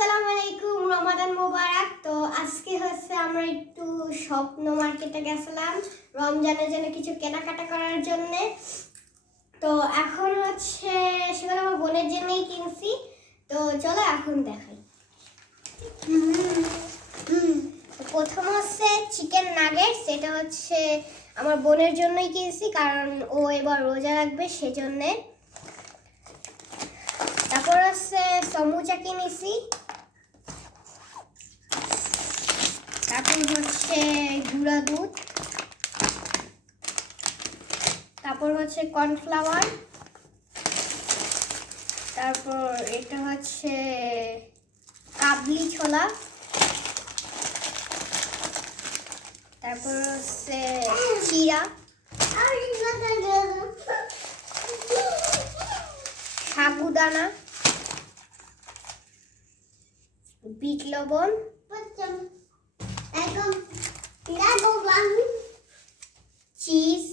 আসসালামু আলাইকুম, রমাদান মোবারক। তো আজকে হচ্ছে আমরা একটু স্বপ্ন মার্কেটে গেছিলাম, রমজানের জন্য কিছু কেনাকাটা করার জন্য। তো এখন হচ্ছে সেগুলো আমার বোনের জন্যই কিনছি। তো চলো এখন দেখাই। প্রথম হচ্ছে চিকেন নাগেট সেটা হচ্ছে আমার বোনের জন্যই কিনছি, কারণ ও এবার রোজা রাখবে সেজন্যে। তারপর হচ্ছে সমুচা কিনেছি। তারপর হচ্ছে গুঁড়া দুধ, তারপর হচ্ছে কর্নফ্লাওয়ার, তারপর এটা হচ্ছে কাবলি ছোলা, তারপর হচ্ছে চিরা সাবুদানা বিট লবণ চিজ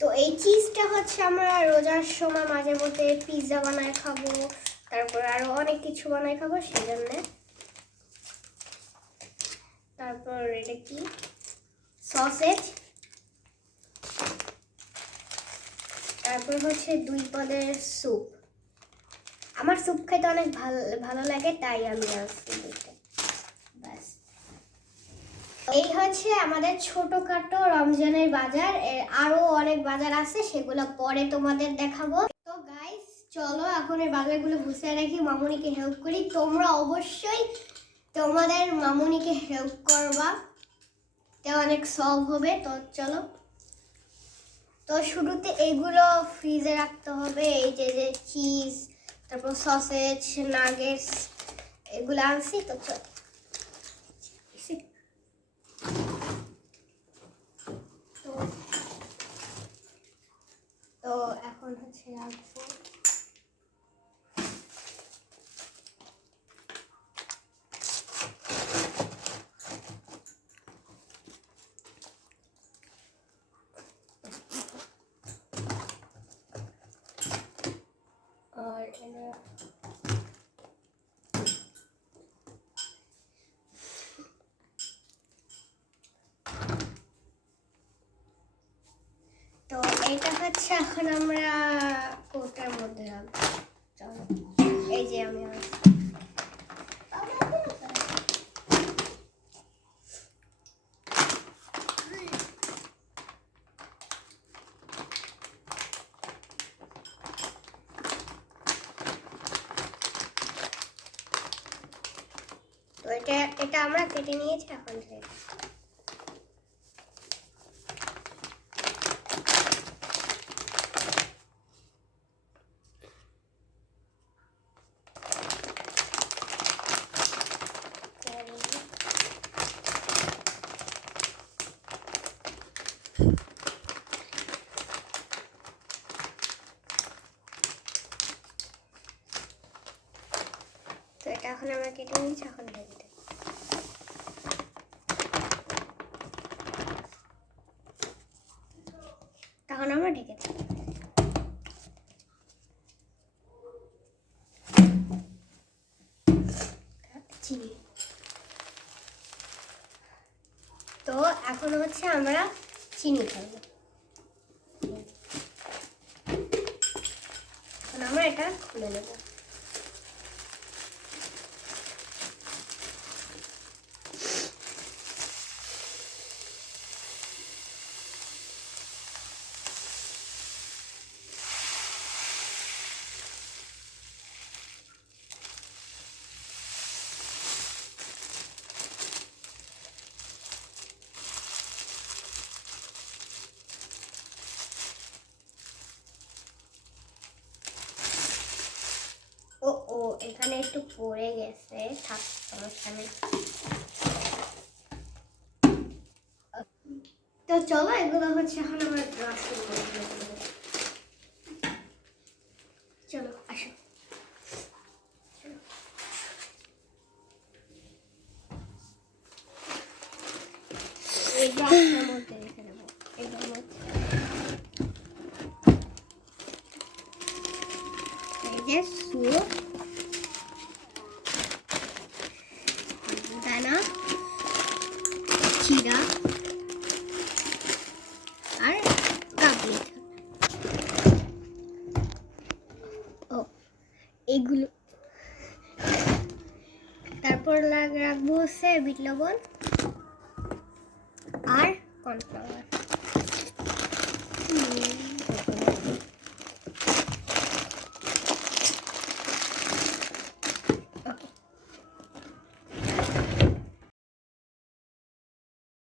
তো চিজটা হচ্ছে আমরা রোজার সময় মাঝে মধ্যে পিৎজা বানায় খাব, তারপর আরও অনেক কিছু বানায় খাব সেই জন্যে তারপর এটা কি? সসেজ তারপর হচ্ছে দুই পদের স্যুপ আমার স্যুপ খেতে অনেক ভালো ভালো লাগে, তাই আমি আসছি এই হচ্ছে আমাদের ছোটখাটো রমজানের বাজার। আরও অনেক বাজার আছে, সেগুলো পরে তোমাদের দেখাবো। তো গাইস চলো এখন এই বাজারগুলো গুছিয়ে রাখি, মামুনিকে হেল্প করি। তোমরা অবশ্যই তোমাদের মামুনিকে হেল্প করবা। তো অনেক সলভ হবে, তো চলো। তো শুরুতে এগুলো ফ্রিজে রাখতে হবে, এই যে যে চিজ তারপর সসেজ নাগেটস এগুলো আনছি, তো চল তো তো এখন হচ্ছে রাখব আর এটা তো এটা হচ্ছে এখন আমরা কোটার মধ্যে রাখব। চলো, এই যে আমি এটা এটা আমরা কেটে নিয়েছি, এখন থেকে তো এটা এখন আমরা কেটে নিয়েছি এখন ভেজে দেবো তখন আমরা ঢেকে চিনি তো এখন হচ্ছে আমরা চিনি খাব। আমরা এটা খুলে নেব ও ও এখানে একটু পড়ে গেছে। থাক সমস্যা নেই তো চলো, এগুলো হচ্ছে এখন আমরা গ্লাস চলো, আসো। চলো। এই গ্লাসটার মধ্যে রেখে দেবো এটার মধ্যে যে স্যুপ দানা চিরা আর কাবলি ও এগুলো। তারপর লাগ রাখব হচ্ছে বিট লবণ আর কর্নফ্লাওয়ার।